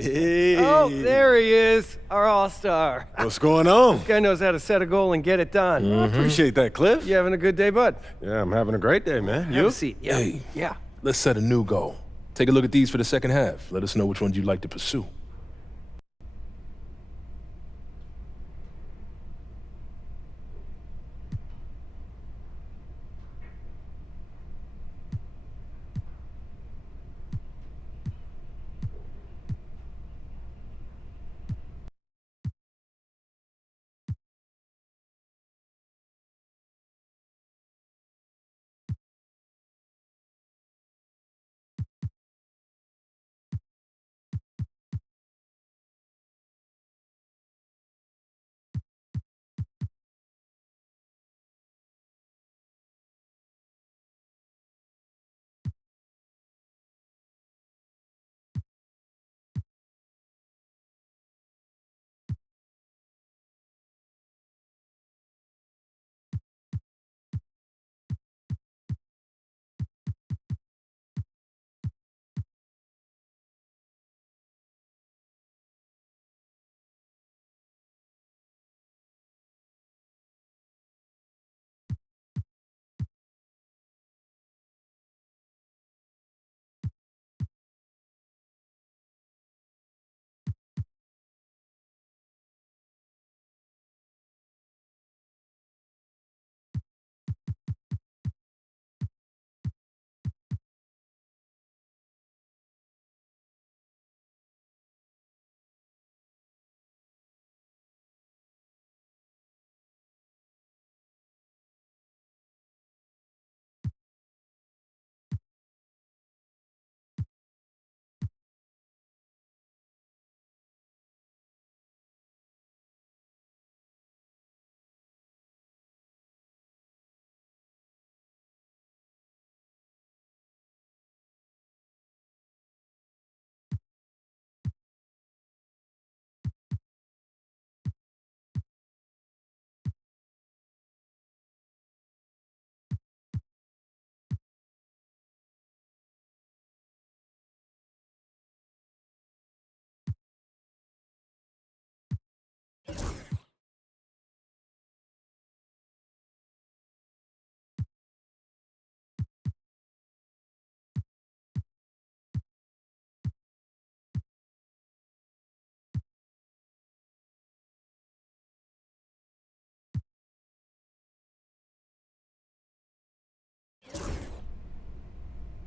Hey. Oh, there he is, our all-star. What's going on? This guy knows how to set a goal and get it done. I appreciate that, Cliff. You having a good day, bud? Yeah, I'm having a great day, man. Have You? a seat. Yeah. Hey. Yeah. Let's set a new goal. Take a look at these for the second half. Let us know which ones you'd like to pursue.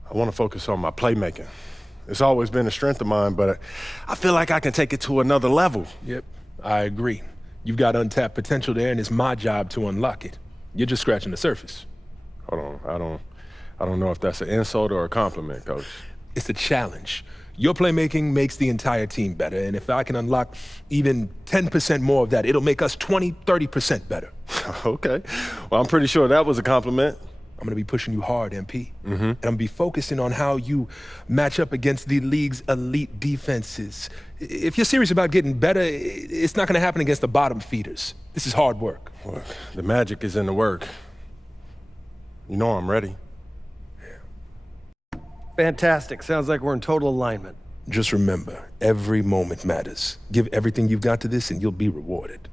I want to focus on my playmaking. It's always been a strength of mine, but I feel like I can take it to another level. Yep, I agree. You've got untapped potential there, and it's my job to unlock it. You're just scratching the surface. Hold on, I don't know if that's an insult or a compliment, Coach. It's a challenge. Your playmaking makes the entire team better, and if I can unlock even 10% more of that, it'll make us 20, 30% better. Okay, well, I'm pretty sure that was a compliment. I'm gonna be pushing you hard, MP. And I'm gonna be focusing on how you match up against the league's elite defenses. If you're serious about getting better, it's not gonna happen against the bottom feeders. This is hard work. Look, the magic is in the work. You know I'm ready. Fantastic. Sounds like we're in total alignment. Just remember, every moment matters. Give everything you've got to this and you'll be rewarded.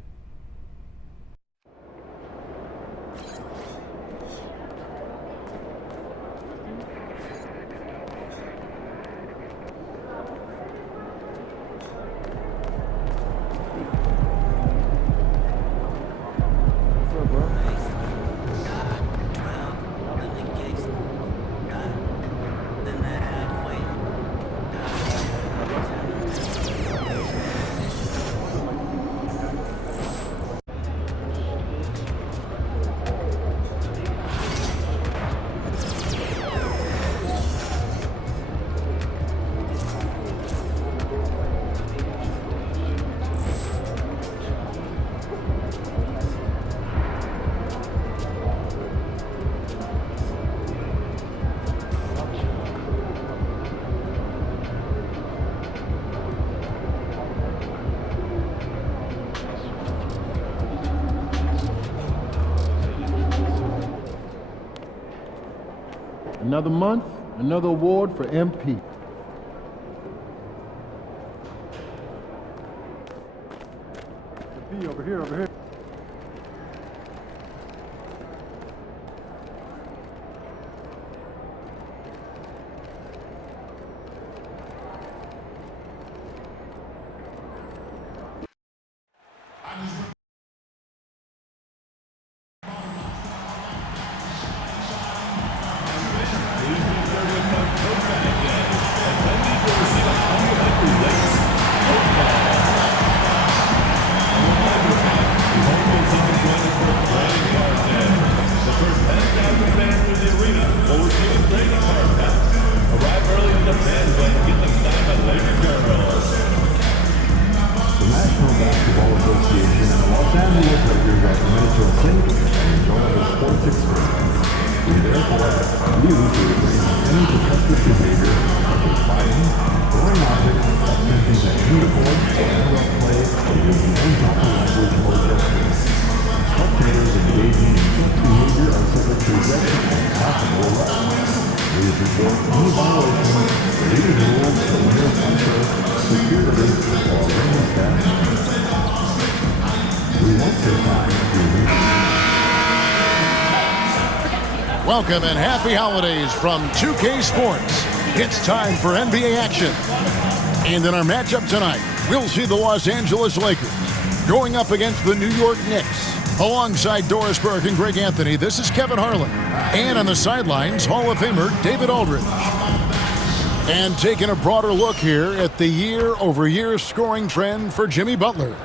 Another month, another award for MP. Welcome and happy holidays from 2K Sports. It's time for NBA action. And in our matchup tonight, we'll see the Los Angeles Lakers going up against the New York Knicks. Alongside Doris Burke and Greg Anthony, this is Kevin Harlan. And on the sidelines, Hall of Famer David Aldridge. And taking a broader look here at the year-over-year scoring trend for Jimmy Butler.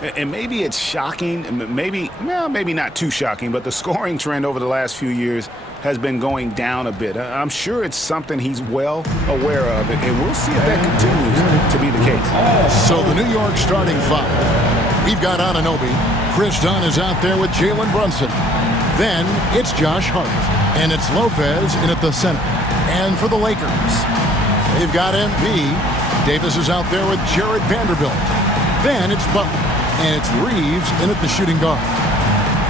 And maybe it's shocking, maybe not too shocking, but the scoring trend over the last few years has been going down a bit. I'm sure it's something he's well aware of, and we'll see if that continues to be the case. So the New York starting five. We've got Anunoby. Chris Dunn is out there with Jalen Brunson. Then it's Josh Hart, and it's Lopez in at the center. And for the Lakers, they've got MP. Davis is out there with Jared Vanderbilt. Then it's Butler. And it's Reeves in at the shooting guard.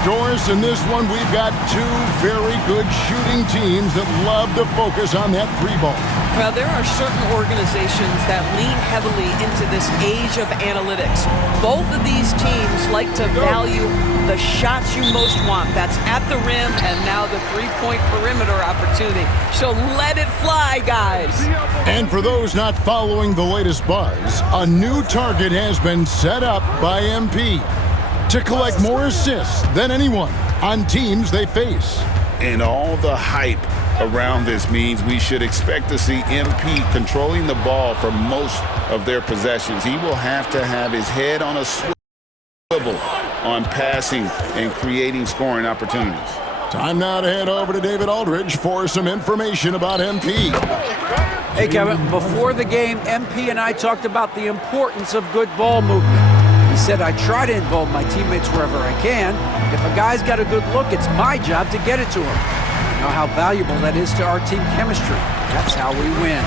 Doris, in this one, we've got two very good shooting teams that love to focus on that three ball. Well, there are certain organizations that lean heavily into this age of analytics. Both of these teams like to value the shots you most want. That's at the rim and now the three-point perimeter opportunity. So let it fly, guys. And for those not following the latest buzz, a new target has been set up by MP to collect more assists than anyone on teams they face. And all the hype around this means we should expect to see MP controlling the ball for most of their possessions. He will have to have his head on a swivel on passing and creating scoring opportunities. Time now to head over to David Aldridge for some information about MP. Hey, Kevin, before the game, MP and I talked about the importance of good ball movement. He said I try to involve my teammates wherever I can. If a guy's got a good look, it's my job to get it to him. You know how valuable that is to our team chemistry. That's how we win.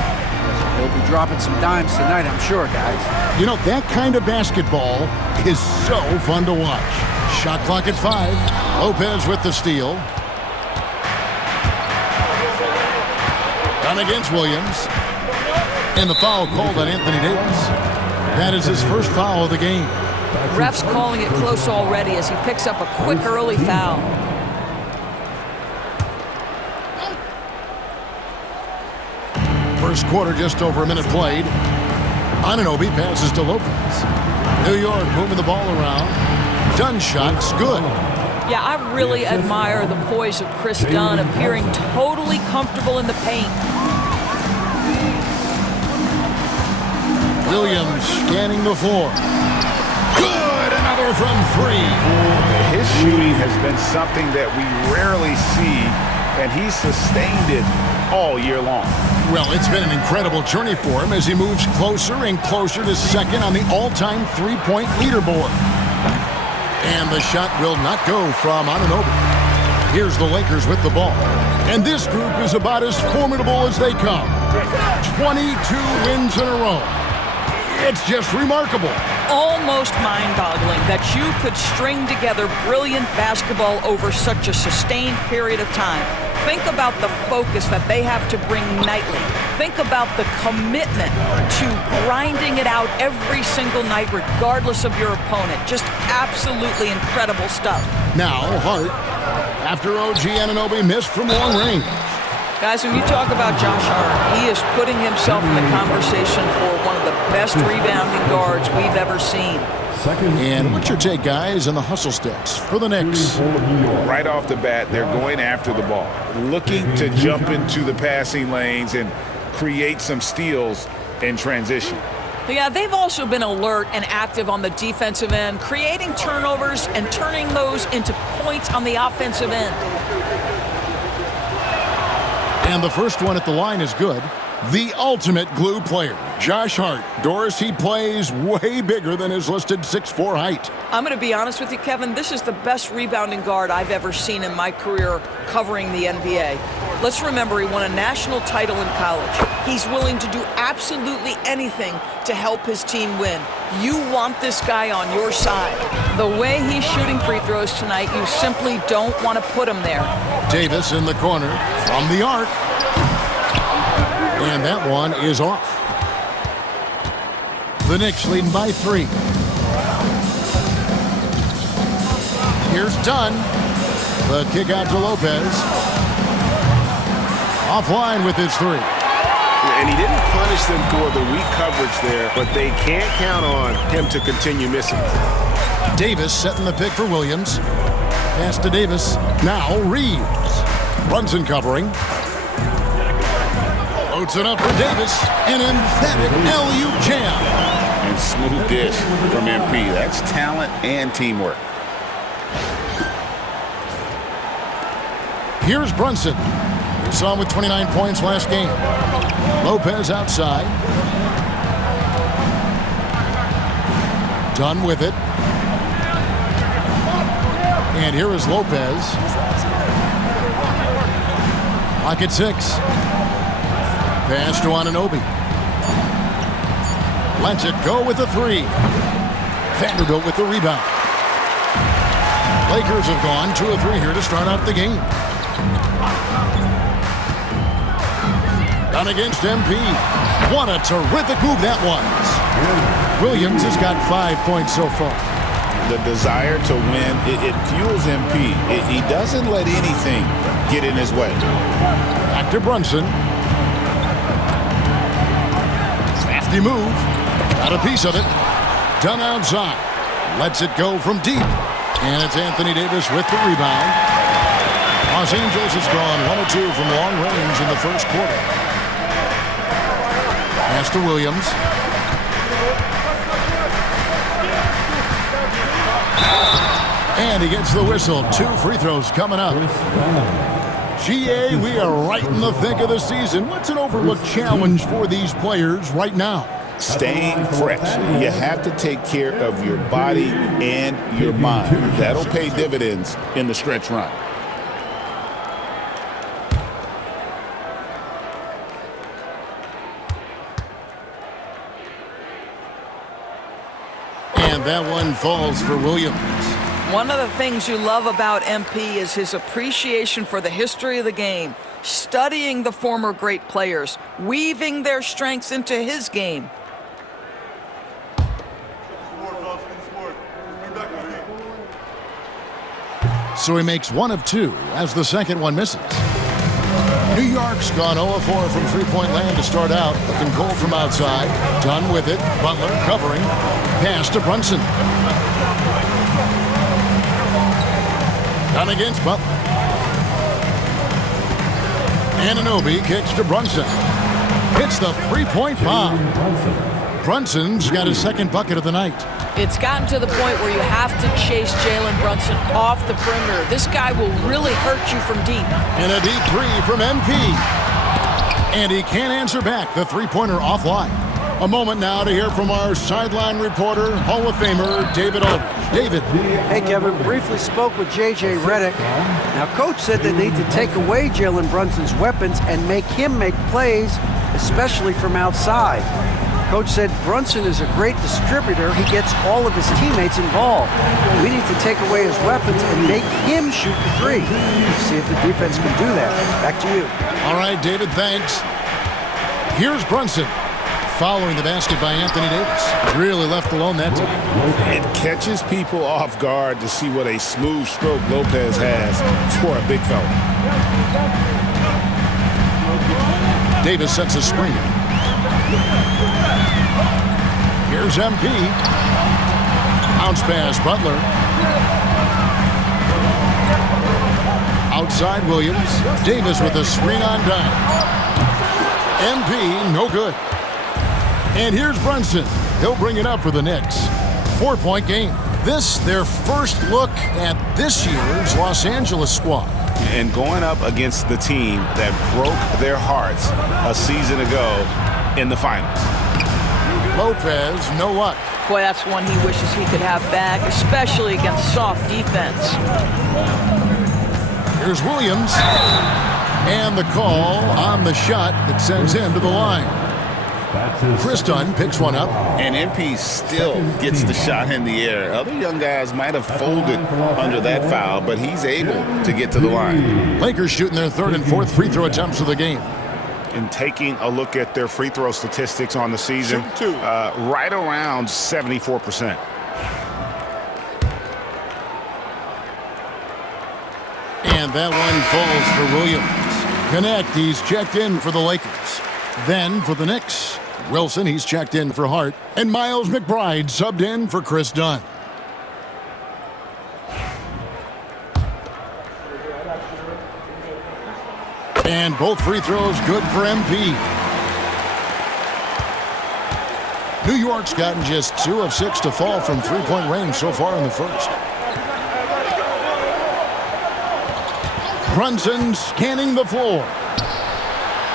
He'll be dropping some dimes tonight, I'm sure, guys. You know, that kind of basketball is so fun to watch. Shot clock at 5. Lopez with the steal. Done against Williams. And the foul called on Anthony Davis. That is his first foul of the game. Ref's calling it close already as he picks up a quick early foul. First quarter, just over a minute played. Anunoby passes to Lopez. New York moving the ball around. Dunn shot's good. Yeah, I really admire the poise of Chris Dunn, appearing totally comfortable in the paint. Williams scanning the floor. Good, another from 3. His shooting has been something that we rarely see, and he's sustained it all year long. Well, it's been an incredible journey for him as he moves closer and closer to second on the all-time three-point leaderboard. And the shot will not go from Anunoby. Here's the Lakers with the ball. And this group is about as formidable as they come. 22 wins in a row. It's just remarkable. almost mind-boggling that you could string together brilliant basketball over such a sustained period of time. Think about the focus that they have to bring nightly. Think about the commitment to grinding it out every single night, regardless of your opponent. Just absolutely incredible stuff. Now, Hart, after OG Anunoby missed from long range. Guys, when you talk about Josh Hart, he is putting himself in the conversation for one of the best rebounding guards we've ever seen. And what's your take, guys, on the hustle sticks for the Knicks? Right off the bat, they're going after the ball, looking to jump into the passing lanes and create some steals in transition. Yeah, they've also been alert and active on the defensive end, creating turnovers and turning those into points on the offensive end. And the first one at the line is good. The ultimate glue player, Josh Hart. Doris, he plays way bigger than his listed 6'4" height. I'm going to be honest with you, Kevin. This is the best rebounding guard I've ever seen in my career covering the NBA. Let's remember, he won a national title in college. He's willing to do absolutely anything to help his team win. You want this guy on your side. The way he's shooting free throws tonight, you simply don't want to put him there. Davis in the corner from the arc. And that one is off. The Knicks leading by 3. Here's Dunn. The kick out to Lopez. Offline with his 3. And he didn't punish them for the weak coverage there, but they can't count on him to continue missing. Davis setting the pick for Williams. Pass to Davis. Now Reeves. Brunson covering. Loads it up for Davis. An emphatic LU jam. And smooth dish from MP. That's talent and teamwork. Here's Brunson. We saw him with 29 points last game. Lopez outside. Done with it. And here is Lopez. Lock at 6. Pass to Anunoby. Lets it go with the 3. Vanderbilt with the rebound. Lakers have gone 2 of 3 here to start out the game. Done against MP. What a terrific move that was. Williams has got 5 points so far. The desire to win, it fuels MP. He doesn't let anything get in his way. Back to Brunson. Crafty move. Got a piece of it. Done outside. Lets it go from deep. And it's Anthony Davis with the rebound. Los Angeles has gone 1 of 2 from long range in the first quarter. Pass to Williams. And he gets the whistle. 2 free throws coming up. GA, we are right in the thick of the season. What's an overlooked challenge for these players right now? Staying fresh. You have to take care of your body and your mind. That'll pay dividends in the stretch run. And that one falls for Williams. One of the things you love about MP is his appreciation for the history of the game, studying the former great players, weaving their strengths into his game. So he makes 1 of 2 as the second one misses. New York's gone 0 of 4 from three-point land to start out. Looking cold from outside. Done with it. Butler covering. Pass to Brunson. Done against Butler. Anunoby kicks to Brunson. Hits the three-point bomb. Brunson's got his second bucket of the night. It's gotten to the point where you have to chase Jalen Brunson off the perimeter. This guy will really hurt you from deep. And a deep 3 from MP. And he can't answer back. The three-pointer offline. A moment now to hear from our sideline reporter, Hall of Famer David Aldridge. David. Hey, Kevin, briefly spoke with J.J. Redick. Now, Coach said they need to take away Jalen Brunson's weapons and make him make plays, especially from outside. Coach said Brunson is a great distributor. He gets all of his teammates involved. We need to take away his weapons and make him shoot the three. See if the defense can do that. Back to you. All right, David, thanks. Here's Brunson. Following the basket by Anthony Davis. Really left alone that time. It catches people off guard to see what a smooth stroke Lopez has for a big fella. Davis sets a screen. Here's MP. Bounce pass, Butler. Outside Williams. Davis with a screen on down. MP, no good. And here's Brunson. He'll bring it up for the Knicks. 4-point game. This, their first look at this year's Los Angeles squad. And going up against the team that broke their hearts a season ago in the finals. Lopez, no luck. Boy, that's one he wishes he could have back, especially against soft defense. Here's Williams. And the call on the shot that sends him to the line. Chris Dunn picks one up. And MP still gets the shot in the air. Other young guys might have folded under that foul, but he's able to get to the line. Lakers shooting their third and fourth free throw attempts of the game. And taking a look at their free throw statistics on the season, right around 74%. And that one falls for Williams. Connect, he's checked in for the Lakers. Then for the Knicks, Wilson, he's checked in for Hart. And Miles McBride subbed in for Chris Dunn. And both free throws good for MP. New York's gotten just 2 of 6 to fall from three-point range so far in the first. Brunson scanning the floor.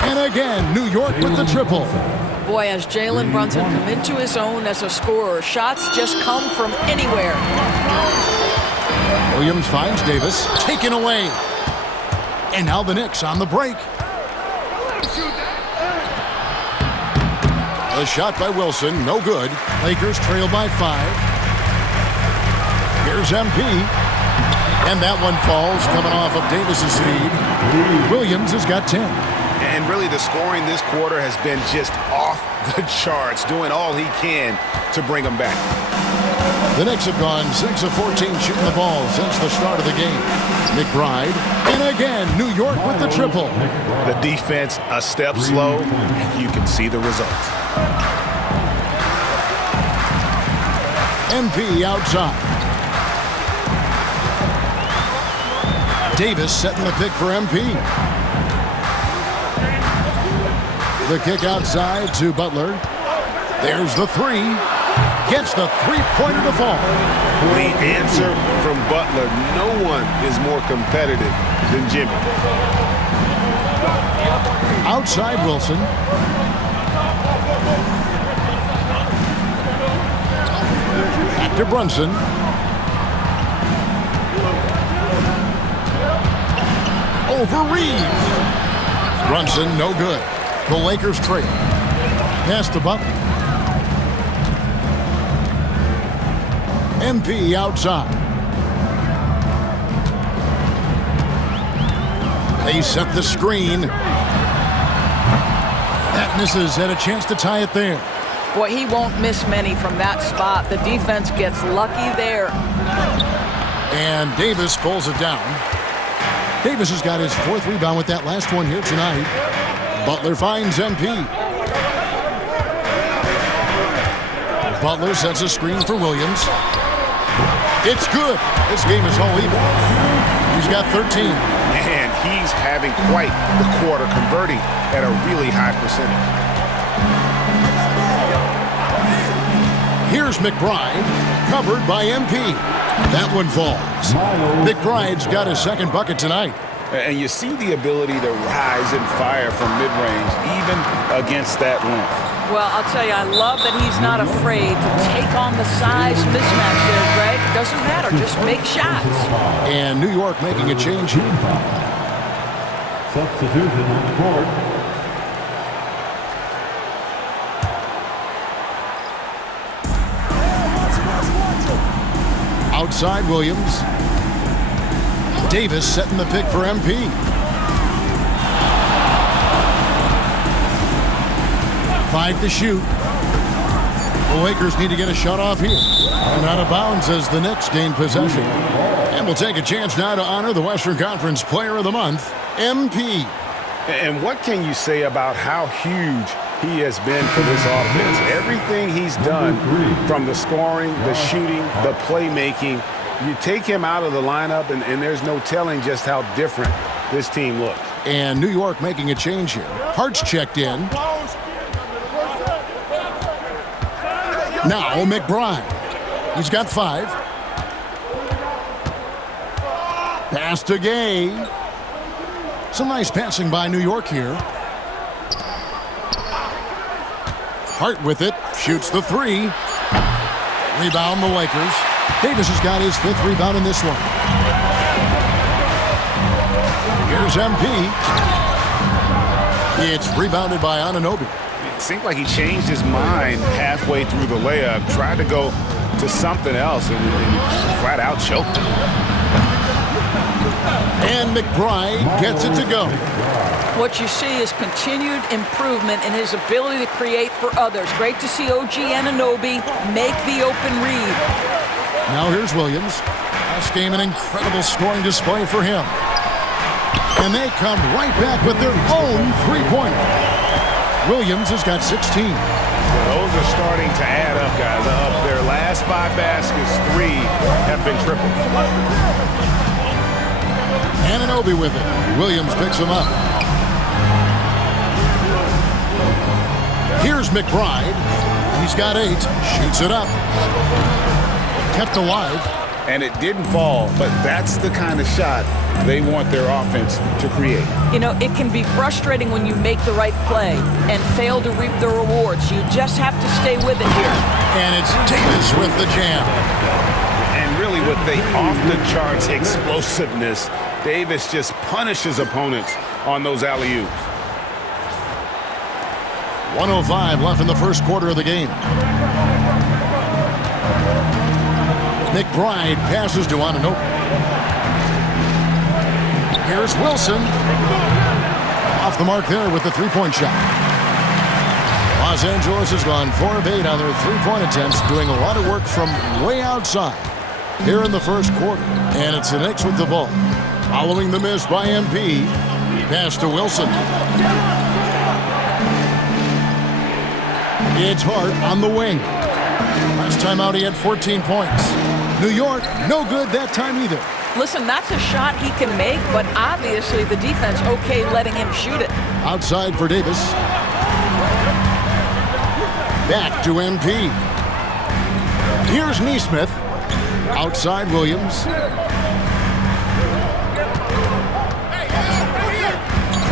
And again, New York with the triple. Boy, has Jalen Brunson come into his own as a scorer. Shots just come from anywhere. Williams finds Davis, taken away. And now the Knicks on the break. A shot by Wilson, no good. Lakers trail by 5. Here's MP. And that one falls, coming off of Davis's feed. Williams has got 10. And really the scoring this quarter has been just off the charts, doing all he can to bring them back. The Knicks have gone 6 of 14 shooting the ball since the start of the game. McBride, and again, New York with the triple. The defense a step slow, and you can see the result. MP outside. Davis setting the pick for MP. The kick outside to Butler. There's the three. Gets the three-pointer to fall. The answer from Butler, no one is more competitive than Jimmy. Outside Wilson. Back to Brunson. Over Reeves. Brunson, no good. The Lakers trail. Pass to Butler. MP outside. They set the screen. That misses. Had a chance to tie it there. Boy, he won't miss many from that spot. The defense gets lucky there. And Davis pulls it down. Davis has got his 4th rebound with that last one here tonight. Butler finds MP. Butler sets a screen for Williams. It's good. This game is all even. He's got 13. And he's having quite the quarter, converting at a really high percentage. Here's McBride, covered by MP. That one falls. McBride's got his 2nd bucket tonight. And you see the ability to rise and fire from mid-range, even against that length. Well, I'll tell you, I love that he's not afraid to take on the size mismatch there, Greg. Doesn't matter, just make shots. And New York making a change here. Substitution on the court. Outside Williams. Davis setting the pick for MP. Five to shoot. The Lakers need to get a shot off here. And out of bounds as the Knicks gain possession. And we'll take a chance now to honor the Western Conference Player of the Month, MP. And what can you say about how huge he has been for this offense? Everything he's done, from the scoring, the shooting, the playmaking, you take him out of the lineup, and there's no telling just how different this team looks. And New York making a change here. Hart's checked in. Now McBride. He's got 5. Pass to Gay. Some nice passing by New York here. Hart with it. Shoots the 3. Rebound the Lakers. Davis has got his 5th rebound in this one. Here's MP. It's rebounded by Anunoby. It seemed like he changed his mind halfway through the layup, tried to go to something else, and flat out choked him. And McBride gets it to go. What you see is continued improvement in his ability to create for others. Great to see OG Anunoby make the open read. Now here's Williams. Last game, an incredible scoring display for him. And they come right back with their own three-pointer. Williams has got 16. Those are starting to add up, guys. Of their last 5 baskets, 3 have been triple. Anunoby with it. Williams picks him up. Here's McBride. He's got 8. Shoots it up. Kept alive. And it didn't fall, but that's the kind of shot they want their offense to create. You know, it can be frustrating when you make the right play and fail to reap the rewards. You just have to stay with it here. And it's Davis with the jam. And really with the off-the-charts explosiveness, Davis just punishes opponents on those alley-oops. 1:05 left in the first quarter of the game. McBride passes to Anunoby. Here's Wilson. Off the mark there with the three-point shot. Los Angeles has gone 4 of 8 on their three-point attempts, doing a lot of work from way outside here in the first quarter. And it's the Knicks with the ball. Following the miss by MP. Pass to Wilson. It's Hart on the wing. Last time out, he had 14 points. New York, no good that time either. Listen, that's a shot he can make, but obviously the defense okay letting him shoot it. Outside for Davis. Back to MP. Here's Nesmith. Outside Williams.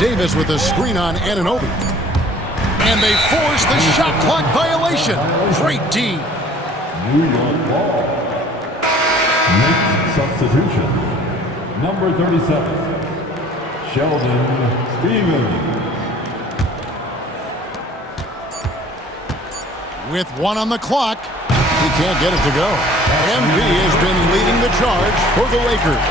Davis with a screen on Anunoby. And they force the shot clock violation. Great D. New York ball. Next substitution. Number 37. Sheldon Stevens. With 1 on the clock. He can't get it to go. MB has been leading the charge for the Lakers.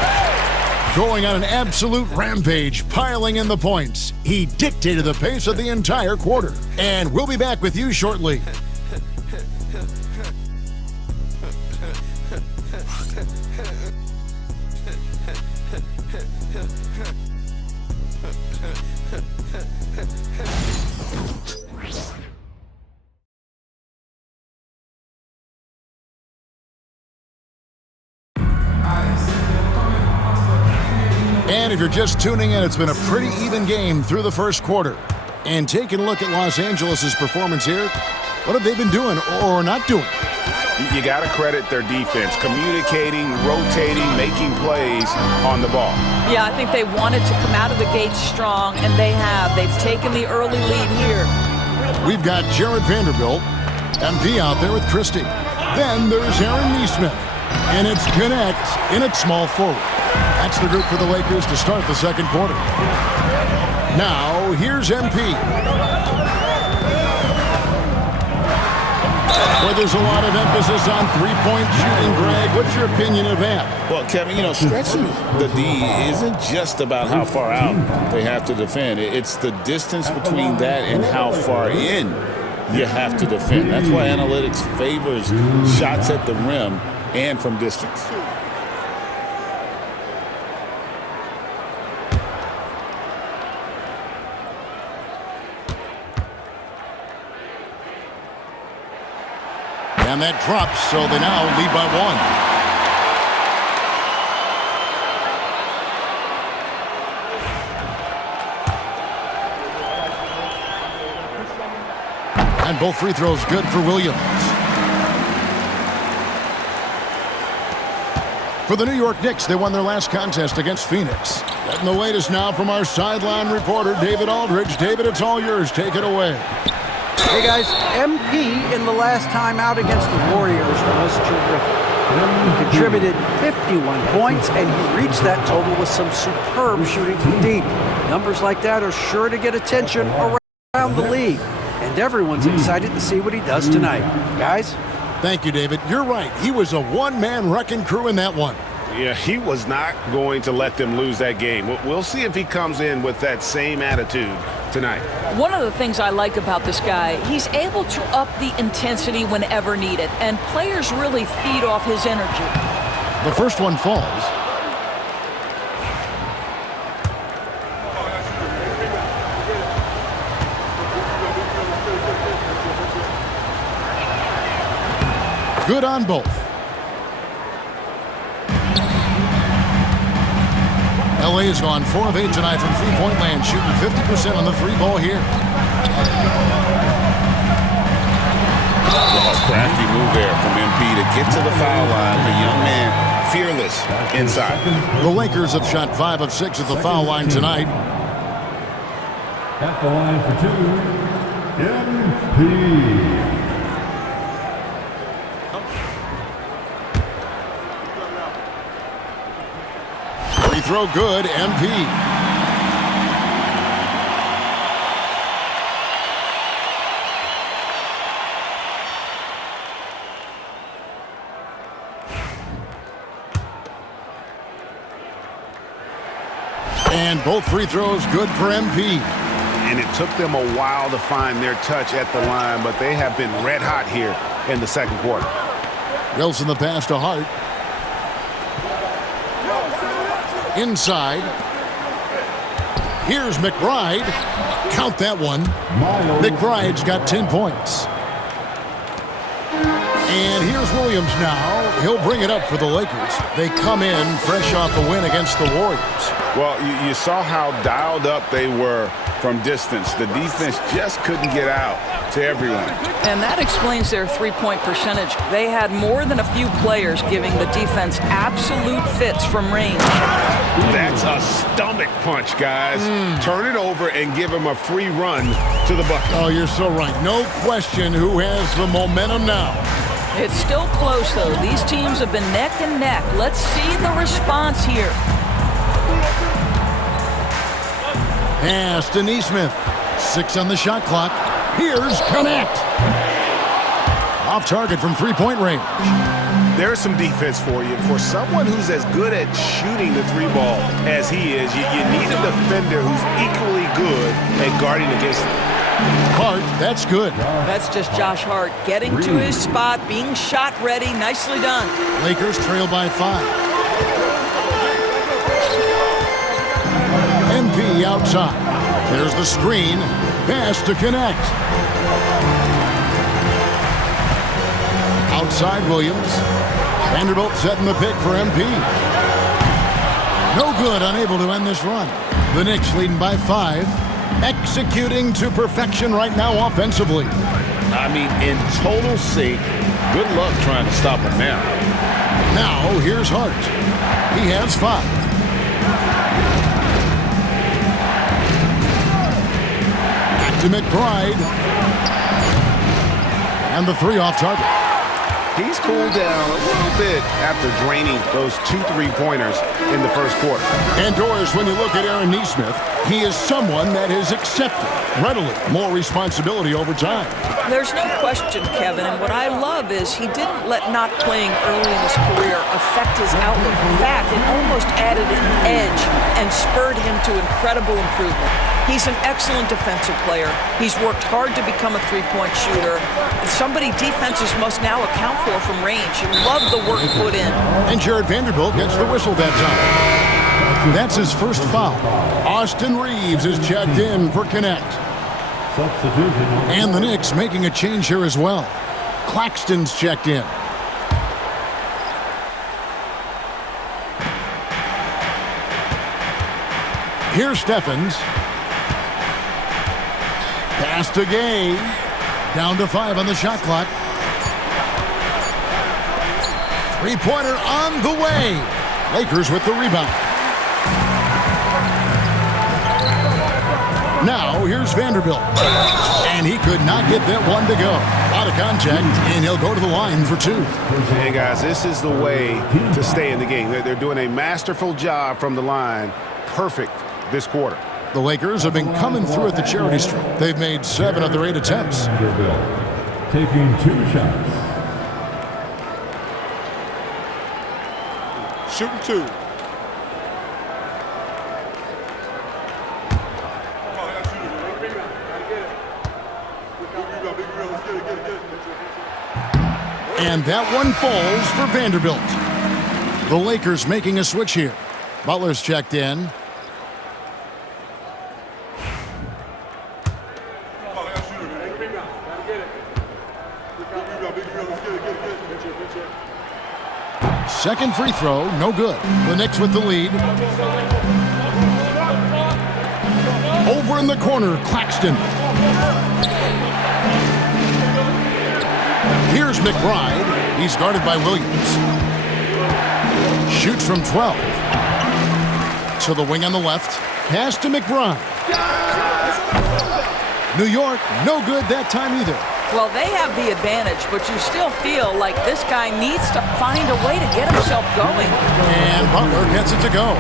Going on an absolute rampage, piling in the points. He dictated the pace of the entire quarter. And we'll be back with you shortly. And if you're just tuning in, it's been a pretty even game through the first quarter. And taking a look at Los Angeles' performance here, what have they been doing or not doing? You got to credit their defense, communicating, rotating, making plays on the ball. Yeah, I think they wanted to come out of the gate strong, and they have. They've taken the early lead here. We've got Jared Vanderbilt, MP out there with Christie. Then there's Aaron Nesmith, and it's Connect in at small forward. That's the group for the Lakers to start the second quarter. Now, here's MP. Well, there's a lot of emphasis on three-point shooting, Greg. What's your opinion of that? Well, Kevin, stretching the D isn't just about how far out they have to defend. It's the distance between that and how far in you have to defend. That's why analytics favors shots at the rim and from distance. And that drops, so they now lead by 1. And both free throws good for Williams. For the New York Knicks, they won their last contest against Phoenix. Getting the latest now from our sideline reporter, David Aldridge. David, it's all yours. Take it away. Hey guys, MP in the last time out against the Warriors was terrific. He contributed 51 points, and he reached that total with some superb shooting from deep. Numbers like that are sure to get attention around the league, and everyone's excited to see what he does tonight. Guys? Thank you, David. You're right. He was a one-man wrecking crew in that one. Yeah, he was not going to let them lose that game. We'll see if he comes in with that same attitude tonight. One of the things I like about this guy, he's able to up the intensity whenever needed, and players really feed off his energy. The first one falls. Good on both. LA has gone 4 of 8 tonight from three-point land, shooting 50% on the three ball here. A crafty move there from MP to get to the foul line. The young man, fearless inside. The Lakers have shot 5 of 6 at the foul line tonight. At the line for 2, MP. Free throw good, MP. And both free throws good for MP. And it took them a while to find their touch at the line, but they have been red hot here in the second quarter. Wilson the pass to Hart. Inside. Here's McBride. Count that one. McBride's got 10 points. And here's Williams now. He'll bring it up for the Lakers. They come in fresh off the win against the Warriors. Well, you saw how dialed up they were from distance. The defense just couldn't get out to everyone. And that explains their three-point percentage. They had more than a few players giving the defense absolute fits from range. That's a stomach punch, guys. Turn it over and give him a free run to the bucket. Oh, you're so right. No question who has the momentum now. It's still close, though. These teams have been neck and neck. Let's see the response here. Pass to Neesmith. 6 on the shot clock. Here's Connect. Off target from three-point range. There's some defense for you. For someone who's as good at shooting the three ball as he is, you need a defender who's equally good at guarding against him. Hart, that's good. That's just Josh Hart getting to his spot, being shot ready. Nicely done. Lakers trail by 5. MP outside. There's the screen. Pass to Connect. Outside Williams. Vanderbilt setting the pick for MP. No good, unable to end this run. The Knicks leading by 5. Executing to perfection right now offensively. I mean, in total sync. Good luck trying to stop him now. Now, here's Hart. He has 5. Back to McBride. And the 3 off target. He's cooled down a little bit after draining those 2 3-pointers in the first quarter. And Doris, when you look at Aaron Nesmith, he is someone that has accepted readily more responsibility over time. There's no question, Kevin, and what I love is he didn't let not playing early in his career affect his outlook. In fact, it almost added an edge and spurred him to incredible improvement. He's an excellent defensive player. He's worked hard to become a three-point shooter. Somebody defenses must now account for from range. You love the work put in. And Jared Vanderbilt gets the whistle that time. That's his first foul. Austin Reeves is checked in for Connect. Substitution. And the Knicks making a change here as well. Claxton's checked in. Here's Steffens. Pass to Gay. Down to 5 on the shot clock. Three-pointer on the way. Lakers with the rebound. Now here's Vanderbilt. And he could not get that one to go. Out of contact, and he'll go to the line for 2. Hey, guys, this is the way to stay in the game. They're doing a masterful job from the line. Perfect this quarter. The Lakers have been coming through at the charity stripe. They've made 7 of their 8 attempts. Vanderbilt taking 2 shots. Shooting 2. And that one falls for Vanderbilt. The Lakers making a switch here. Butler's checked in. Second free throw, no good. The Knicks with the lead. Over in the corner, Claxton. Here's McBride. He's guarded by Williams. Shoots from 12. To the wing on the left. Pass to McBride. New York, no good that time either. Well, they have the advantage, but you still feel like this guy needs to find a way to get himself going. And Butler gets it to go.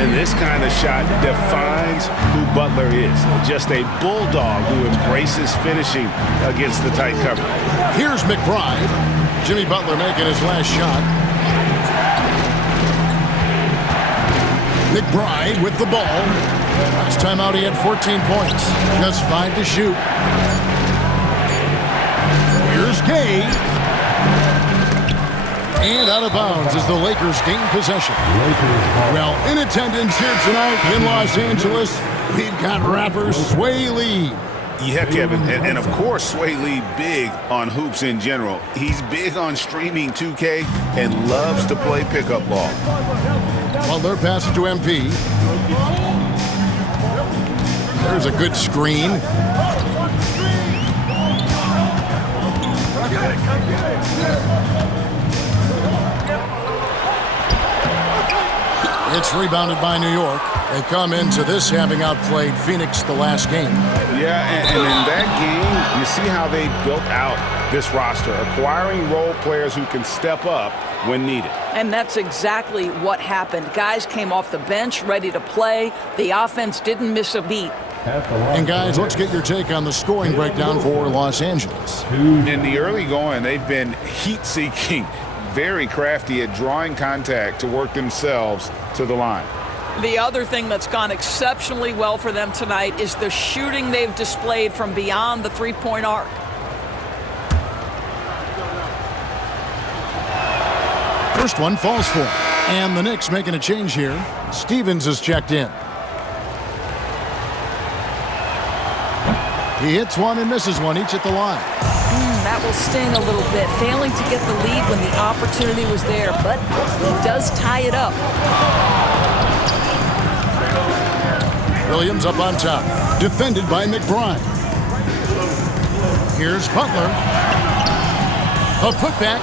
And this kind of shot defines who Butler is. Just a bulldog who embraces finishing against the tight cover. Here's McBride. Jimmy Butler making his last shot. McBride with the ball. Last time out he had 14 points. Just 5 to shoot. Here's Gay. And out of bounds as the Lakers gain possession. Well, in attendance here tonight in Los Angeles, we've got rapper Sway Lee. Yeah, Kevin, and of course Sway Lee big on hoops in general. He's big on streaming 2K and loves to play pickup ball. Well, they're passing to MP. There's a good screen. It's rebounded by New York. They come into this having outplayed Phoenix the last game. Yeah, and in that game, you see how they built out this roster, acquiring role players who can step up when needed. And that's exactly what happened. Guys came off the bench ready to play. The offense didn't miss a beat. And guys, let's get your take on the scoring breakdown for Los Angeles. In the early going, they've been heat-seeking, very crafty at drawing contact to work themselves to the line. The other thing that's gone exceptionally well for them tonight is the shooting they've displayed from beyond the three-point arc. First one falls for him. And the Knicks making a change here. Stevens is checked in. He hits one and misses one, each at the line. That will sting a little bit, failing to get the lead when the opportunity was there, but he does tie it up. Williams up on top, defended by McBride. Here's Butler. A putback.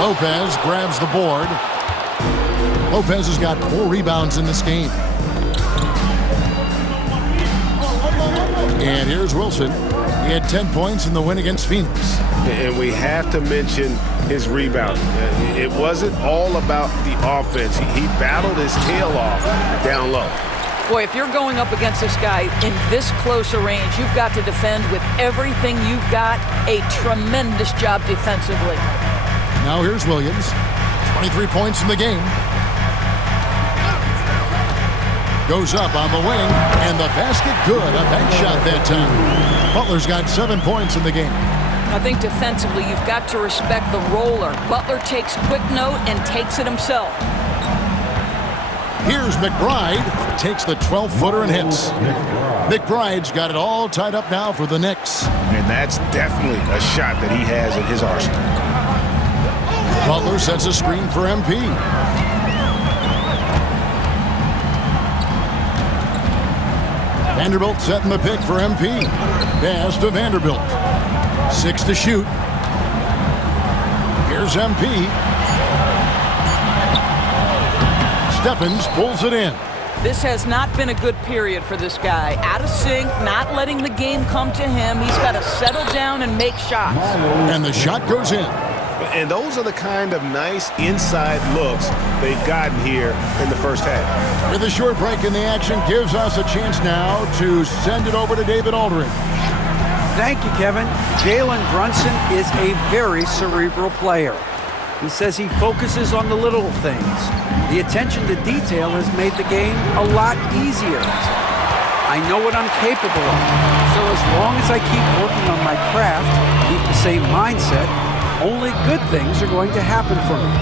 Lopez grabs the board. Lopez has got 4 rebounds in this game. And here's Wilson. He had 10 points in the win against Phoenix. And we have to mention his rebound. It wasn't all about the offense. He battled his tail off down low. Boy, if you're going up against this guy in this close a range, you've got to defend with everything you've got. A tremendous job defensively. Now here's Williams. 23 points in the game. Goes up on the wing, and the basket good. A bank shot that time. Butler's got 7 points in the game. I think defensively, you've got to respect the roller. Butler takes quick note and takes it himself. Here's McBride. Takes the 12-footer and hits. McBride's got it all tied up now for the Knicks. And that's definitely a shot that he has in his arsenal. Butler sets a screen for MP. Vanderbilt setting the pick for MP. Pass to Vanderbilt. 6 to shoot. Here's MP. Stephens pulls it in. This has not been a good period for this guy. Out of sync, not letting the game come to him. He's got to settle down and make shots. And the shot goes in. And those are the kind of nice inside looks they've gotten here in the first half. With a short break in the action, gives us a chance now to send it over to David Aldridge. Thank you, Kevin. Jalen Brunson is a very cerebral player. He says he focuses on the little things. The attention to detail has made the game a lot easier. I know what I'm capable of. So as long as I keep working on my craft, keep the same mindset, only good things are going to happen for me.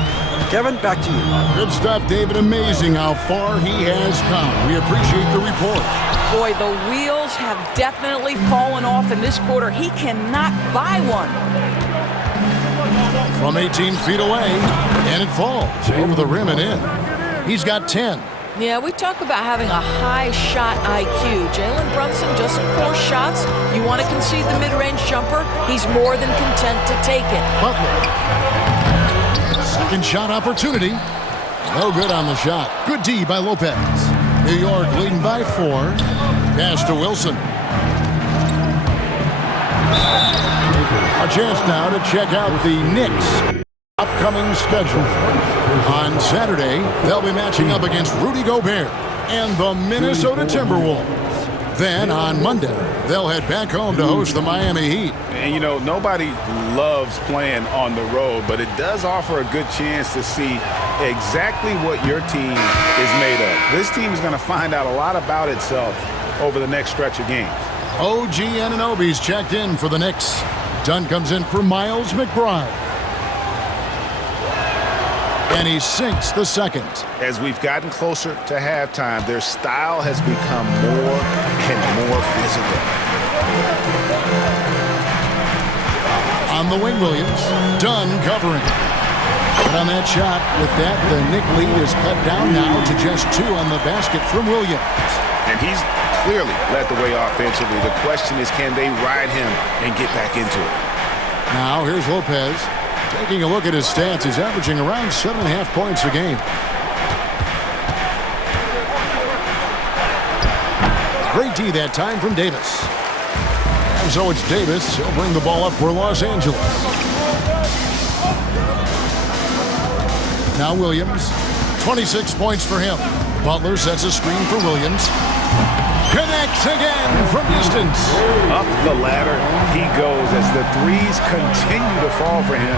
Kevin, back to you. Good stuff, David. Amazing how far he has come. We appreciate the report. Boy, the wheels have definitely fallen off in this quarter. He cannot buy one. From 18 feet away, and it falls over the rim and in. He's got 10. Yeah, we talk about having a high shot IQ. Jalen Brunson just 4 shots. You want to concede the mid-range jumper? He's more than content to take it. Butler. Second shot opportunity. No good on the shot. Good D by Lopez. New York leading by 4. Pass to Wilson. A chance now to check out the Knicks' upcoming schedule. On Saturday, they'll be matching up against Rudy Gobert and the Minnesota Timberwolves. Then on Monday, they'll head back home to host the Miami Heat. And, you know, nobody loves playing on the road, but it does offer a good chance to see exactly what your team is made of. This team is going to find out a lot about itself over the next stretch of games. OG Anunoby's checked in for the Knicks. Dunn comes in for Miles McBride. And he sinks the second. As we've gotten closer to halftime, their style has become more and more physical. On the wing, Williams. Dunn covering. But on that shot, with that, the Knick lead is cut down now to just 2 on the basket from Williams. And he's clearly led the way offensively. The question is, can they ride him and get back into it? Now, here's Lopez. Taking a look at his stats, he's averaging around 7.5 points a game. Great D that time from Davis. And so it's Davis. He'll bring the ball up for Los Angeles. Now Williams. 26 points for him. Butler sets a screen for Williams. Connects again from distance. Up the ladder he goes as the threes continue to fall for him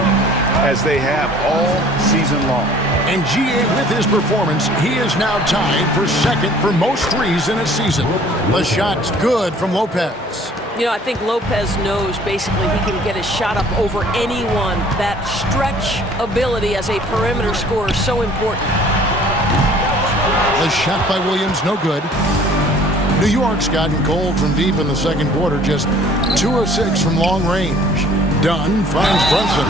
as they have all season long. And GA, with his performance, he is now tied for second for most threes in a season. The shot's good from Lopez. You know, I think Lopez knows basically he can get his shot up over anyone. That stretch ability as a perimeter scorer is so important. The shot by Williams, no good. New York's gotten cold from deep in the second quarter, just 2 of 6 from long range. Dunn finds Brunson.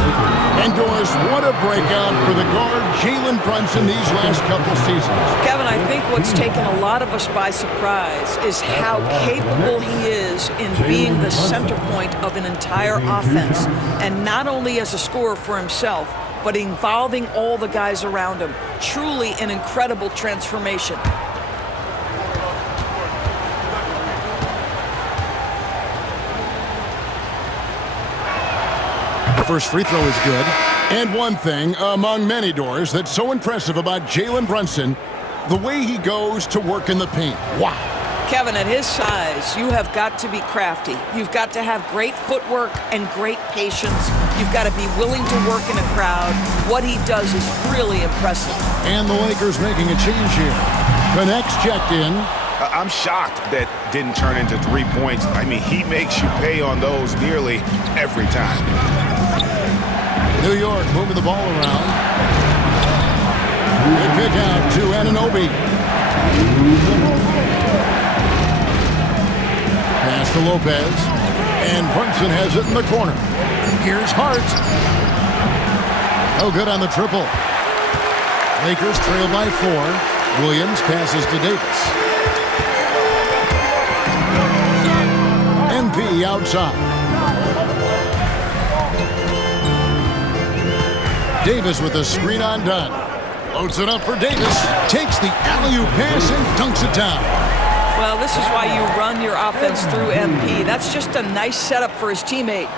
And Doris, what a breakout for the guard Jalen Brunson these last couple seasons. Kevin, I think what's taken a lot of us by surprise is how capable he is in being the center point of an entire offense. And not only as a scorer for himself, but involving all the guys around him. Truly an incredible transformation. First free throw is good. And one thing among many doors that's so impressive about Jalen Brunson, the way he goes to work in the paint. Wow. Kevin, at his size, you have got to be crafty. You've got to have great footwork and great patience. You've got to be willing to work in a crowd. What he does is really impressive. And the Lakers making a change here. The next checked in. I'm shocked that didn't turn into 3 points. I mean, he makes you pay on those nearly every time. New York moving the ball around. Good pick out to Anunoby. Pass to Lopez. And Brunson has it in the corner. Here's Hart. No good on the triple. Lakers trail by 4. Williams passes to Davis. MP outside. Davis with a screen on Dunn. Loads it up for Davis. Takes the alley-oop pass and dunks it down. Well, this is why you run your offense through MP. That's just a nice setup for his teammate.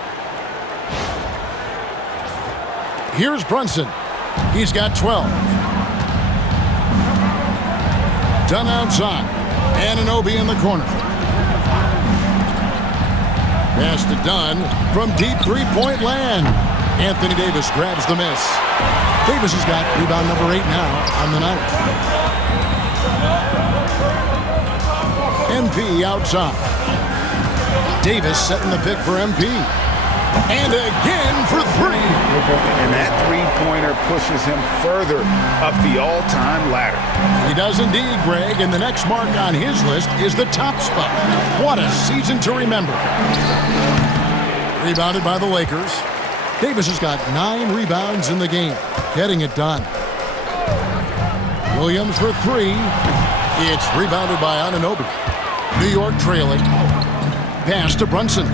Here's Brunson. He's got 12. Dunn outside. Anunoby in the corner. Pass to Dunn from deep three-point land. Anthony Davis grabs the miss. Davis has got rebound number 8 now on the night. MP outside. Davis setting the pick for MP. And again for 3. And that three-pointer pushes him further up the all-time ladder. He does indeed, Greg, and the next mark on his list is the top spot. What a season to remember. Rebounded by the Lakers. Davis has got 9 rebounds in the game, getting it done. Williams for 3. It's rebounded by Anunoby. New York trailing. Pass to Brunson.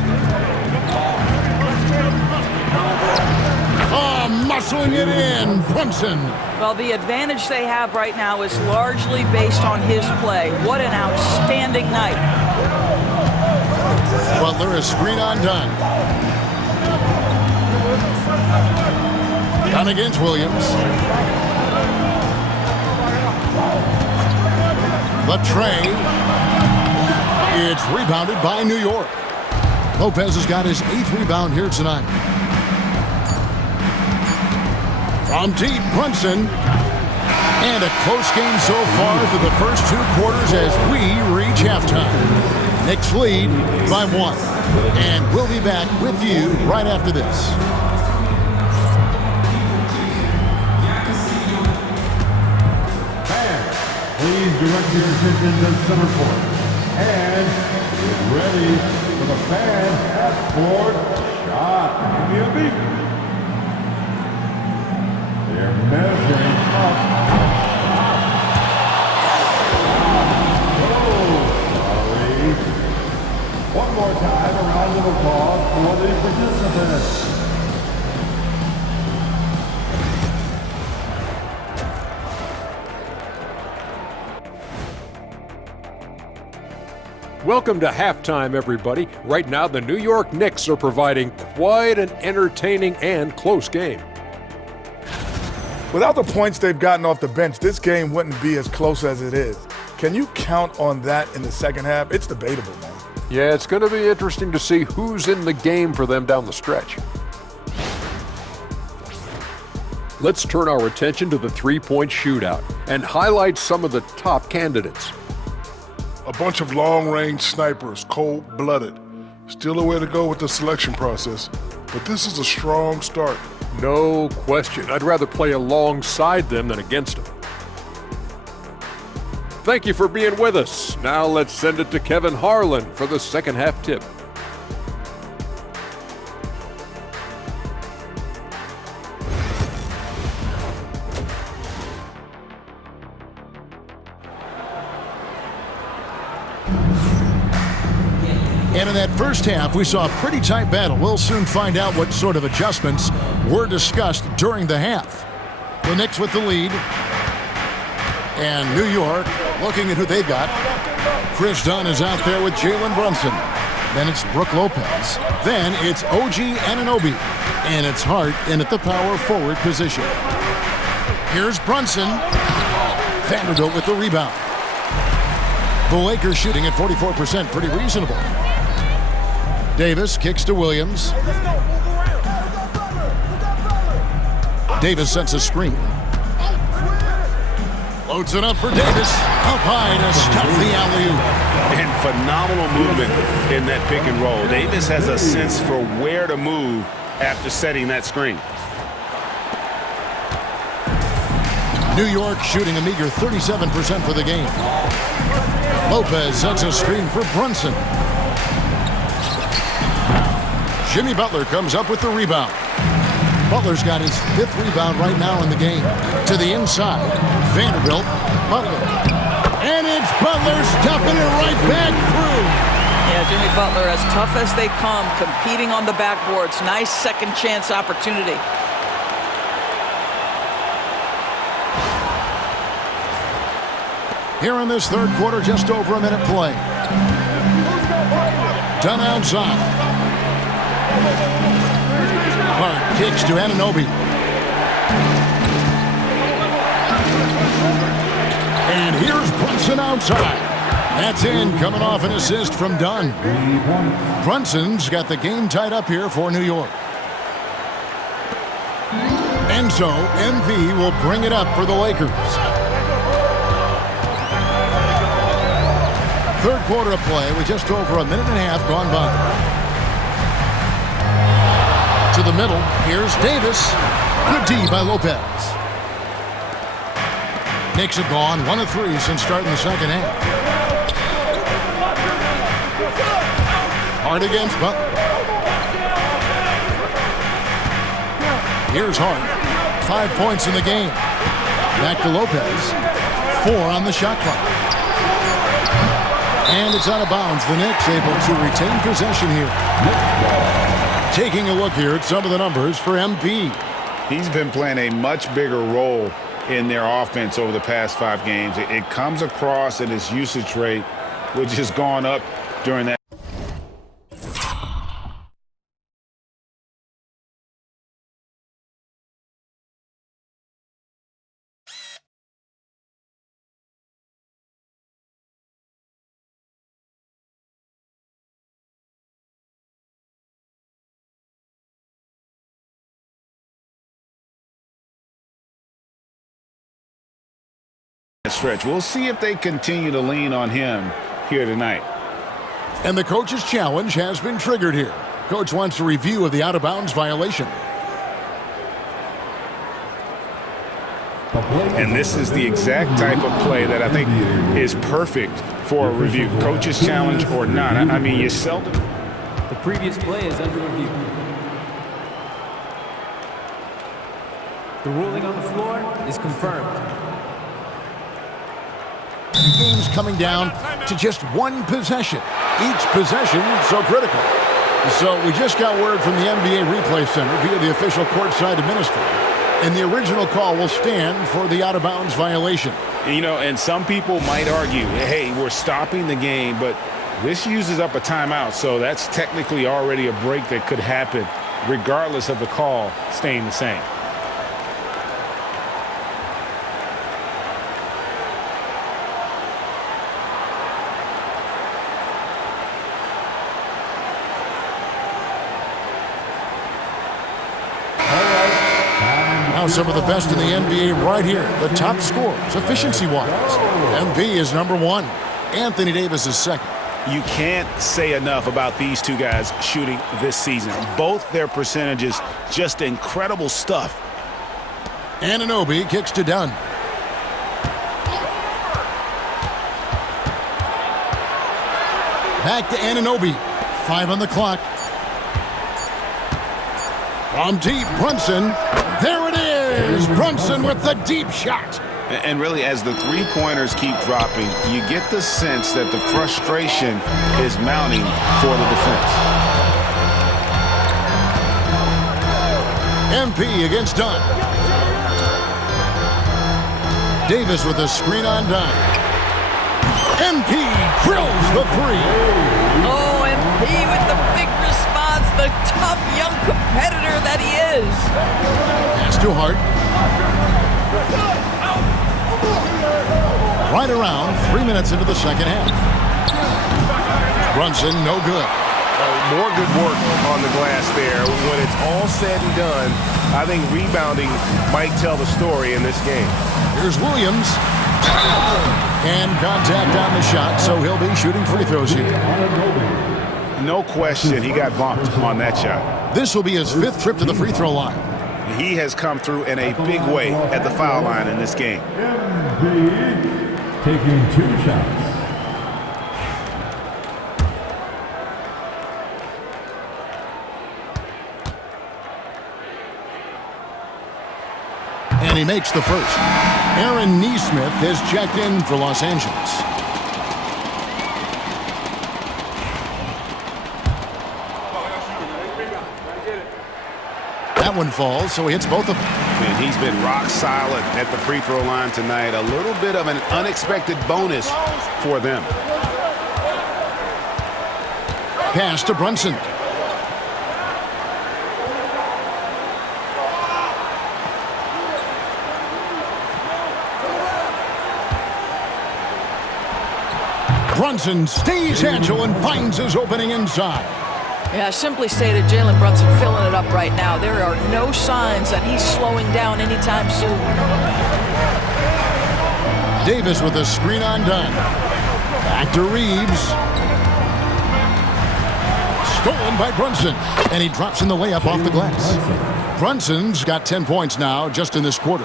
Oh, muscling it in, Brunson. Well, the advantage they have right now is largely based on his play. What an outstanding night. Butler is screen on Dunn. Dunn against Williams. The tray. It's rebounded by New York. Lopez has got his 8th rebound here tonight. From deep, Brunson. And a close game so far through the first 2 quarters as we reach halftime. Knicks lead by 1. And we'll be back with you right after this. Please direct your attention to center court. And get ready for the fan half-court shot. Give me a beat. They're measuring up. Oh, sorry. One more time, a round of applause for the participants. Welcome to halftime, everybody. Right now, the New York Knicks are providing quite an entertaining and close game. Without the points they've gotten off the bench, this game wouldn't be as close as it is. Can you count on that in the second half? It's debatable, man. Yeah, it's going to be interesting to see who's in the game for them down the stretch. Let's turn our attention to the three-point shootout and highlight some of the top candidates. A bunch of long-range snipers, cold-blooded. Still a way to go with the selection process, but this is a strong start. No question. I'd rather play alongside them than against them. Thank you for being with us. Now let's send it to Kevin Harlan for the second half tip. And in that first half, we saw a pretty tight battle. We'll soon find out what sort of adjustments were discussed during the half. The Knicks with the lead. And New York looking at who they've got. Chris Dunn is out there with Jalen Brunson. Then it's Brook Lopez. Then it's OG Anunoby. And it's Hart in at the power forward position. Here's Brunson. Vanderbilt with the rebound. The Lakers shooting at 44%, pretty reasonable. Davis kicks to Williams. Davis sets a screen. Loads it up for Davis. Up high to stop the alley-oop. And phenomenal movement in that pick and roll. Davis has a sense for where to move after setting that screen. New York shooting a meager 37% for the game. Lopez sets a screen for Brunson. Jimmy Butler comes up with the rebound. Butler's got his 5th rebound right now in the game. To the inside, Vanderbilt, Butler. And it's Butler stuffing it right back through. Yeah, Jimmy Butler, as tough as they come, competing on the backboards. Nice second chance opportunity. Here in this third quarter, just over a minute play. Done outside. Hart kicks to Anunoby. And here's Brunson outside. That's in, coming off an assist from Dunn. Brunson's got the game tied up here for New York. And so, MV will bring it up for the Lakers. Third quarter of play with just over a minute and a half gone by. To the middle, here's Davis. Good D by Lopez. Knicks have gone 1 of 3 since starting the second half. Hart against Butler. Here's Hart. 5 points in the game. Back to Lopez. 4 on the shot clock. And it's out of bounds. The Knicks able to retain possession here. Taking a look here at some of the numbers for MP. He's been playing a much bigger role in their offense over the past 5 games. It comes across in his usage rate, which has gone up during that. Stretch. We'll see if they continue to lean on him here tonight. And the coach's challenge has been triggered here. Coach wants a review of the out-of-bounds violation. And this is the exact type of play that I think is perfect for a review. Coach's challenge or not. I mean, you seldom. The previous play is under review. The ruling on the floor is confirmed. The game's coming down to just 1 possession. Each possession so critical. So we just got word from the NBA Replay Center via the official courtside administrator. And the original call will stand for the out-of-bounds violation. You know, and some people might argue, hey, we're stopping the game, but this uses up a timeout. So that's technically already a break that could happen regardless of the call staying the same. Some of the best in the NBA right here. The top scores, efficiency-wise. MP is number 1. Anthony Davis is second. You can't say enough about these two guys shooting this season. Both their percentages, just incredible stuff. Anunoby kicks to Dunn. Back to Anunoby. 5 on the clock. From deep, Brunson. There it is! Brunson with the deep shot. And really, as the three-pointers keep dropping, you get the sense that the frustration is mounting for the defense. MP against Dunn. Davis with a screen on Dunn. MP drills the 3. Oh, MP with the big response the tough young competitor that he is. Pass to Hart. Right around 3 minutes into the second half. Brunson, no good. More good work on the glass there. When it's all said and done, I think rebounding might tell the story in this game. Here's Williams. And contact on the shot, so he'll be shooting free throws here. No question, he got bumped on that shot. This will be his 5th trip to the free throw line. He has come through in a big way at the foul line in this game. Taking 2 shots. And he makes the first. Aaron Neesmith has checked in for Los Angeles. That one falls, so he hits both of them. And he's been rock solid at the free throw line tonight. A little bit of an unexpected bonus for them. Pass to Brunson. Brunson stays agile and finds his opening inside. Yeah, simply stated, Jalen Brunson filling it up right now. There are no signs that he's slowing down anytime soon. Davis with a screen on done. Back to Reeves. Stolen by Brunson. And he drops in the layup off the glass. Brunson's got 10 points now just in this quarter.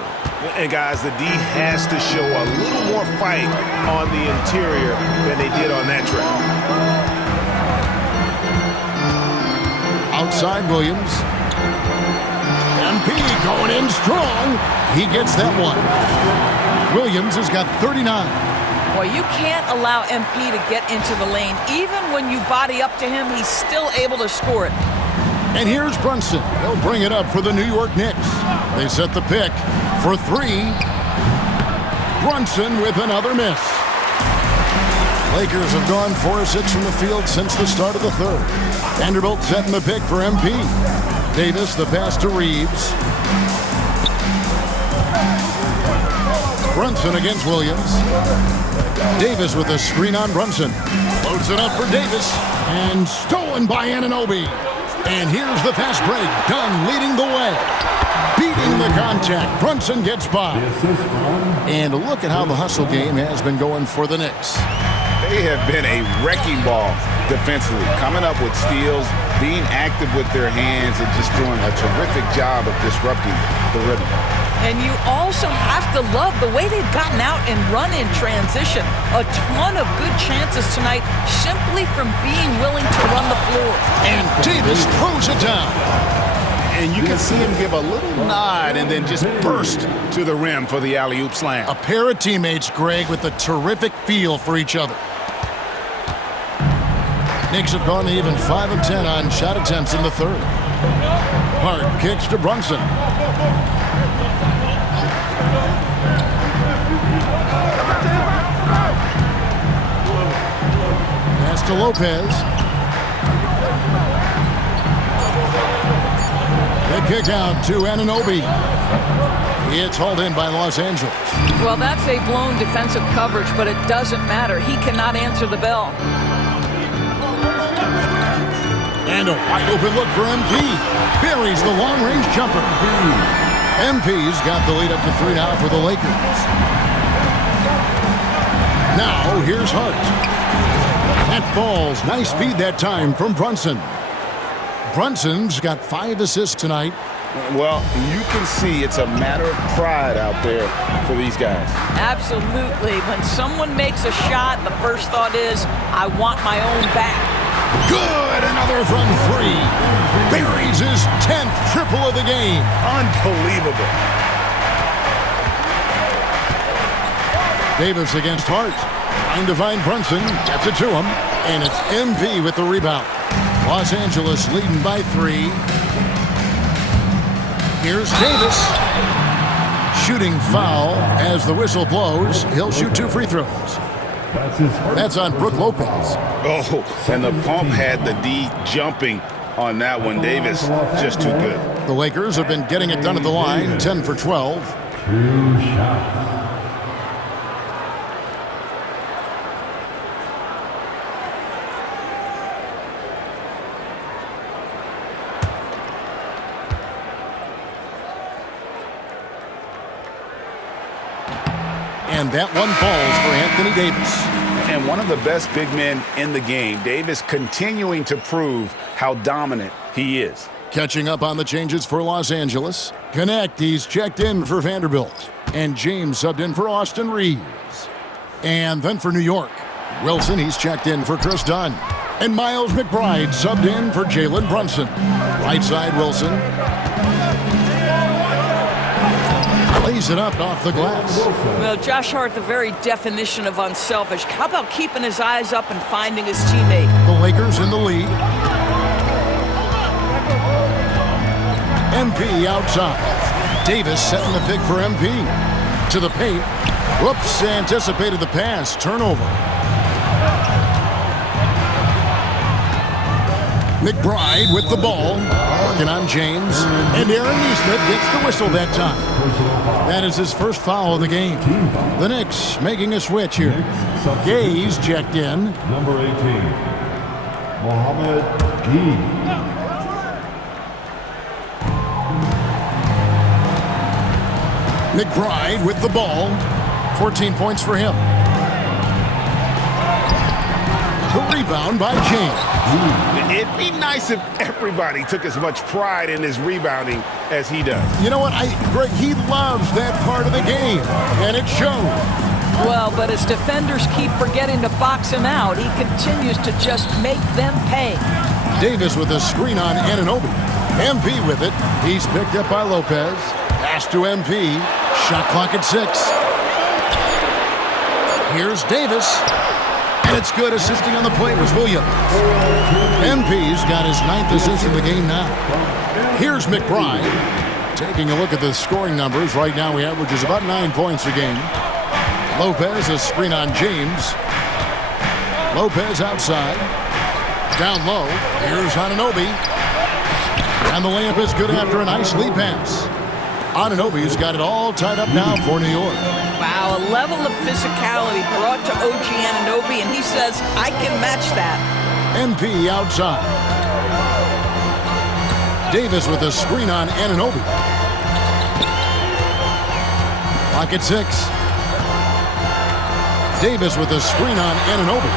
And guys, the D has to show a little more fight on the interior than they did on that trip. Outside Williams. MP going in strong. He gets that one. Williams has got 39. Boy, you can't allow MP to get into the lane. Even when you body up to him, he's still able to score it. And here's Brunson. He'll bring it up for the New York Knicks. They set the pick for 3. Brunson with another miss. Lakers have gone 4 of 6 from the field since the start of the third. Vanderbilt setting the pick for MP. Davis, the pass to Reeves. Brunson against Williams. Davis with a screen on Brunson. Loads it up for Davis. And stolen by Anunoby. And here's the fast break. Dunn leading the way. Beating the contact. Brunson gets by. And look at how the hustle game has been going for the Knicks. They have been a wrecking ball defensively, coming up with steals, being active with their hands, and just doing a terrific job of disrupting the rhythm. And you also have to love the way they've gotten out and run in transition. A ton of good chances tonight simply from being willing to run the floor. And Davis throws it down. And you can see him give a little nod and then just burst to the rim for the alley-oop slam. A pair of teammates, Greg, with a terrific feel for each other. Knicks have gone to even 5 of 10 on shot attempts in the third. Hart kicks to Brunson. Pass to Lopez. The kick out to Anunoby. It's hauled in by Los Angeles. Well, that's a blown defensive coverage, but it doesn't matter. He cannot answer the bell. And a wide open look for MP. Buries the long-range jumper. MP's got the lead up to 3 now for the Lakers. Now, here's Hart. That falls. Nice speed that time from Brunson. Brunson's got 5 assists tonight. Well, you can see it's a matter of pride out there for these guys. Absolutely. When someone makes a shot, the first thought is, I want my own back. Good! Another from 3. Buries his 10th triple of the game. Unbelievable. Davis against Hart. Trying to find Brunson. Gets it to him. And it's MP with the rebound. Los Angeles leading by 3. Here's Davis. Shooting foul as the whistle blows. He'll shoot 2 free throws. That's on Brook Lopez. Oh, and the pump had the D jumping on that one. Davis just too good. The Lakers have been getting it done at the line, 10 for 12. 2 shots. And that one falls for Anthony Davis. And one of the best big men in the game, Davis continuing to prove how dominant he is. Catching up on the changes for Los Angeles. Connect, he's checked in for Vanderbilt. And James subbed in for Austin Reeves. And then for New York, Wilson, he's checked in for Chris Dunn. And Miles McBride subbed in for Jalen Brunson. Right side, Wilson. Lays it up off the glass. Well, Josh Hart, the very definition of unselfish. How about keeping his eyes up and finding his teammate? The Lakers in the lead. MP outside. Davis setting the pick for MP. To the paint. Whoops, anticipated the pass. Turnover. McBride with the ball. Working on James. And Aaron Nesmith gets the whistle that time. That is his first foul of the game. The Knicks making a switch here. Gay's checked in. Number 18, Mohamed Gay. McBride with the ball. 14 points for him. The rebound by James. It'd be nice if everybody took as much pride in his rebounding as he does. You know what, Greg, he loves that part of the game, and it shows. Well, but as defenders keep forgetting to box him out, he continues to just make them pay. Davis with a screen on Anunoby. MP with it. He's picked up by Lopez. Pass to MP. Shot clock at 6. Here's Davis. And it's good. Assisting on the play was Williams. MP's got his 9th assist in the game now. Here's McBride. Taking a look at the scoring numbers. Right now he averages about 9 points a game. Lopez, a screen on James. Lopez outside. Down low. Here's Anunoby. And the layup is good after a nice lead pass. Anunoby's got it all tied up now for New York. Wow, a level of physicality brought to OG Anunoby, and he says, I can match that. MP outside. Davis with a screen on Anunoby. Clock at 6. Davis with a screen on Anunoby.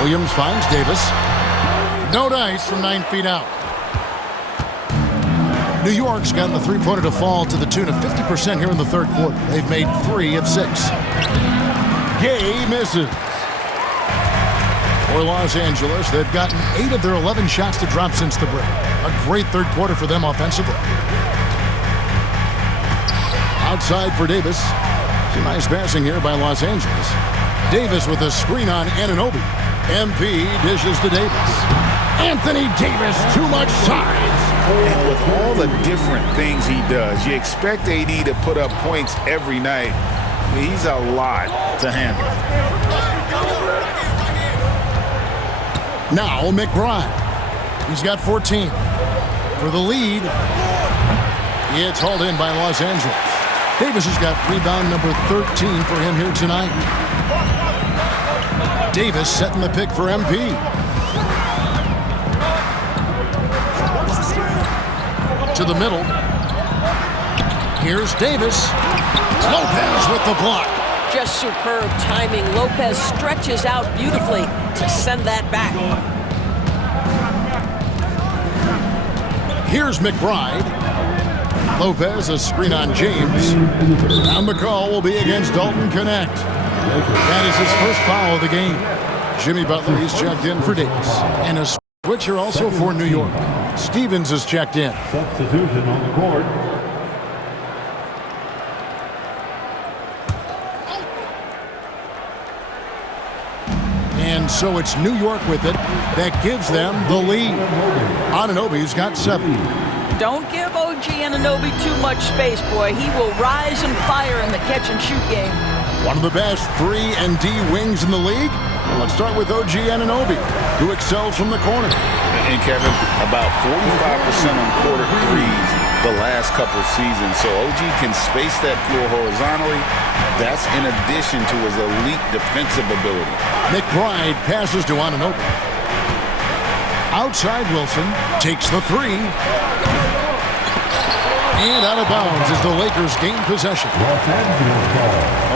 Williams finds Davis. No dice from 9 feet out. New York's gotten the three-pointer to fall to the tune of 50% here in the third quarter. They've made 3 of 6. Gay misses. For Los Angeles, they've gotten 8 of their 11 shots to drop since the break. A great third quarter for them offensively. Outside for Davis. Some nice passing here by Los Angeles. Davis with a screen on Anunoby. MP dishes to Davis. Anthony Davis, too much size. And with all the different things he does, you expect AD to put up points every night. He's a lot to handle. Now McBride. He's got 14. For the lead, it's hauled in by Los Angeles. Davis has got rebound number 13 for him here tonight. Davis setting the pick for MP. To the middle. Here's Davis. Lopez with the block. Just superb timing. Lopez stretches out beautifully to send that back. Here's McBride. Lopez, a screen on James. And the call will be against Dalton Connect. That is his first foul of the game. Jimmy Butler, he's checked in for Davis. And a switcher also for New York. Stevens is checked in. Substitution on the court. And so it's New York with it. That gives them the lead. Anunoby's got 7. Don't give OG Anunoby too much space, boy. He will rise and fire in the catch-and-shoot game. One of the best 3 and D wings in the league. Well, let's start with OG Anunoby, who excels from the corner. And Kevin, about 45% on quarter threes the last couple seasons. So OG can space that floor horizontally. That's in addition to his elite defensive ability. McBride passes to Anunoby. Outside Wilson takes the three. And out of bounds as the Lakers gain possession. Los Angeles ball.